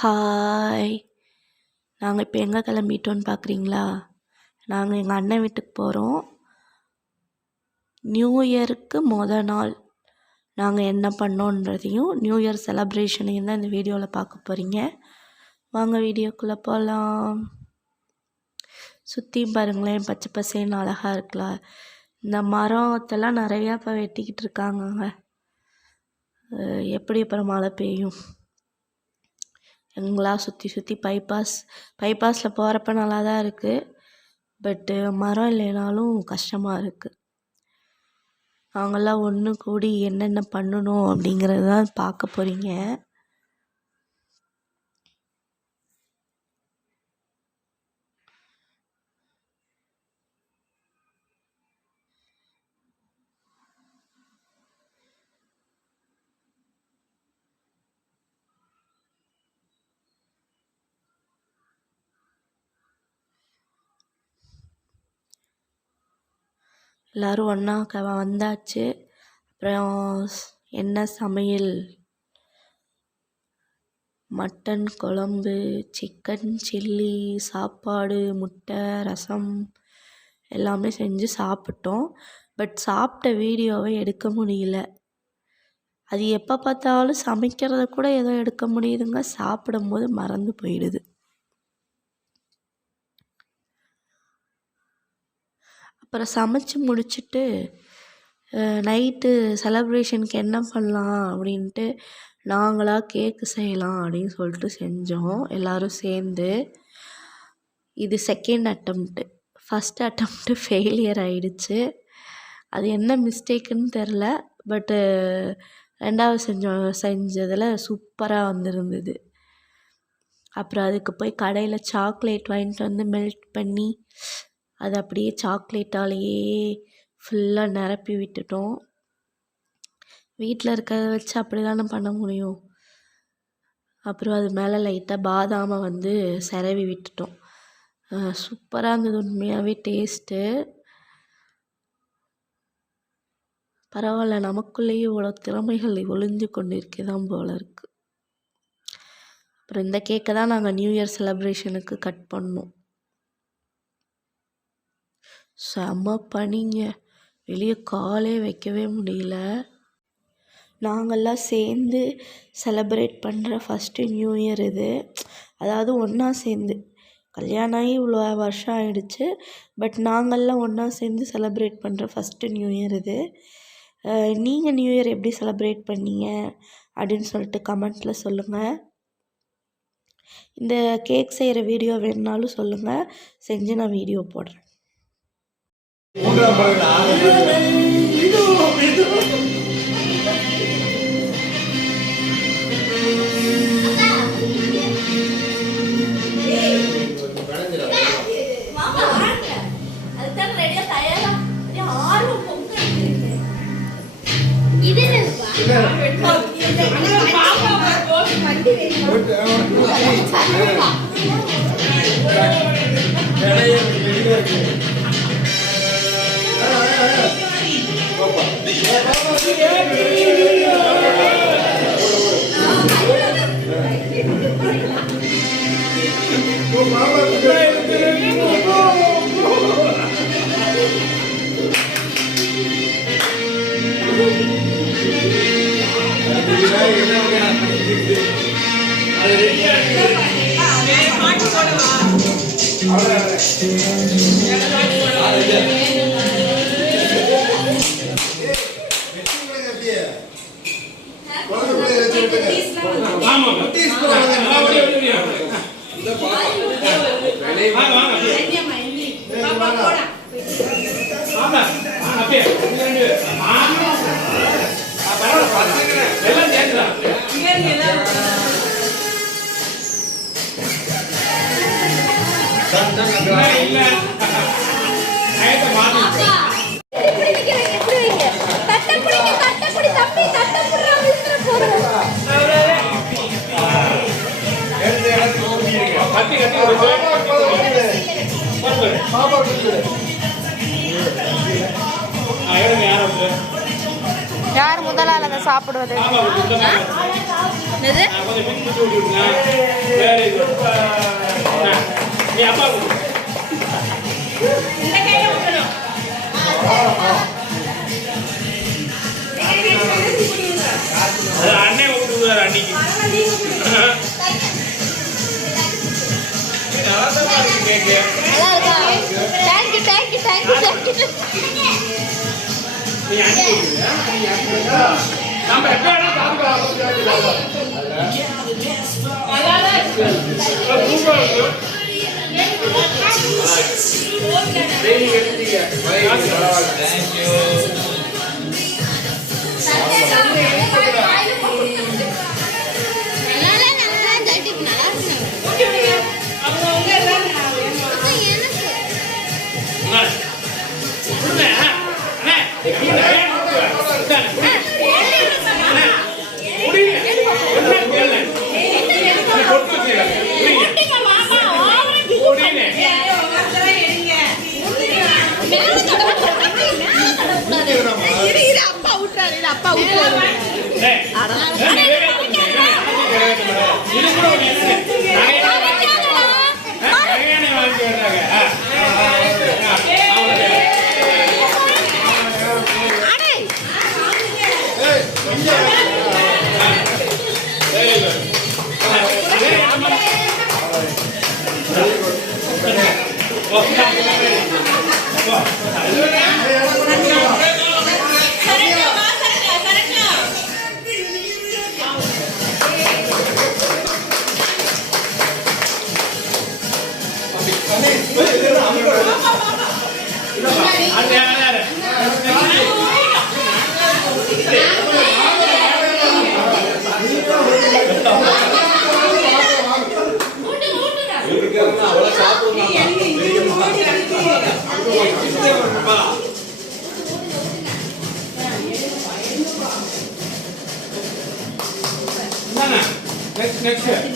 Hi! நாங்கள் இப்போ எங்கே கிளம்பிட்டோன்னு பார்க்குறீங்களா? நாங்கள் எங்கள் அண்ணன் வீட்டுக்கு போகிறோம். நியூ இயருக்கு நாள் நாங்கள் என்ன பண்ணோன்றதையும் நியூ இயர் செலப்ரேஷனையும் தான் இந்த வீடியோவில் பார்க்க போகிறீங்க. வாங்க வீடியோக்குள்ளே போகலாம். சுற்றியும் பாருங்களேன், பச்சை பசேன்னு அழகாக இருக்கலாம். இந்த மரத்தெல்லாம் நிறையா இப்போ வெட்டிக்கிட்டு இருக்காங்கங்க. எப்படி அப்புறம் மழை பெய்யும்? எங்களாம் சுற்றி பைபாஸில் போகிறப்ப நல்லா தான் இருக்குது. பட்டு மரம் இல்லைனாலும் கஷ்டமாக இருக்குது. நாங்கள்லாம் ஒன்று கூடி என்னென்ன பண்ணணும் அப்படிங்கிறது தான் பார்க்க போகிறீங்க. எல்லோரும் ஒன்றா வந்தாச்சு. அப்புறம் என்ன சமையல்? மட்டன் குழம்பு, சிக்கன் சில்லி, சாப்பாடு, முட்டை, ரசம் எல்லாமே செஞ்சு சாப்பிட்டோம். பட் சாப்பிட்ட வீடியோவை எடுக்க முடியல. அது எப்போ பார்த்தாலும் சமைக்கிறத கூட ஏதோ எடுக்க முடியுதுங்க, சாப்பிடும்போது மறந்து போயிடுது. அப்புறம் சமைச்சு முடிச்சுட்டு நைட்டு செலப்ரேஷனுக்கு என்ன பண்ணலாம் அப்படின்ட்டு நாங்களாக கேக்கு செய்யலாம் அப்படின்னு சொல்லிட்டு செஞ்சோம் எல்லோரும் சேர்ந்து. இது second attempt. First attempt failure ஆகிடுச்சு. அது என்ன மிஸ்டேக்குன்னு தெரில. பட்டு ரெண்டாவது செஞ்சதில் சூப்பராக வந்திருந்தது. அப்புறம் அதுக்கு போய் கடையில் சாக்லேட் வாங்கிட்டு வந்து மெல்ட் பண்ணி அது அப்படியே சாக்லேட்டாலேயே ஃபுல்லாக நிரப்பி விட்டுட்டோம். வீட்டில் இருக்கிறத வச்சு அப்படி தானே பண்ண முடியும். அப்புறம் அது மேலே லைட்டாக பாதாமை வந்து செரவி விட்டுட்டோம். சூப்பராக இருந்தது, உண்மையாகவே டேஸ்ட்டு. பரவாயில்ல, நமக்குள்ளேயே இவ்வளோ திறமைகள் ஒளிஞ்சு கொண்டு இருக்கதான் போல இருக்குது. அப்புறம் இந்த கேக்கை தான் நாங்கள் நியூ இயர் செலப்ரேஷனுக்கு கட் பண்ணோம். செம்ம பனிங்க, வெளியே காலே வைக்கவே முடியல. நாங்கள்லாம் சேர்ந்து செலப்ரேட் பண்ணுற ஃபஸ்ட்டு நியூ இயர் இது. அதாவது ஒன்றா சேர்ந்து, கல்யாணம் ஆகி இவ்வளோ வருஷம் ஆகிடுச்சு. பட் நாங்கள்லாம் ஒன்றா சேர்ந்து செலப்ரேட் பண்ணுற ஃபஸ்ட்டு நியூ இயர் இது. நீங்கள் நியூ இயர் எப்படி செலப்ரேட் பண்ணீங்க அப்படின்னு சொல்லிட்டு கமெண்ட்டில் சொல்லுங்கள். இந்த கேக் செய்கிற வீடியோ வேணுனாலும் சொல்லுங்கள், செஞ்சு நான் வீடியோ போடுறேன். யார் முதலாளி அதை சாப்பிடுவது? கொஞ்சம் பின் பிடிச்சி விட்டுருங்க. வேறு இது நீ அப்பா அது அண்ணே விட்டுருவாரு அன்னைக்கு. நீ நம்ம எப்ப அப்பா விட்டுறாரு. Next.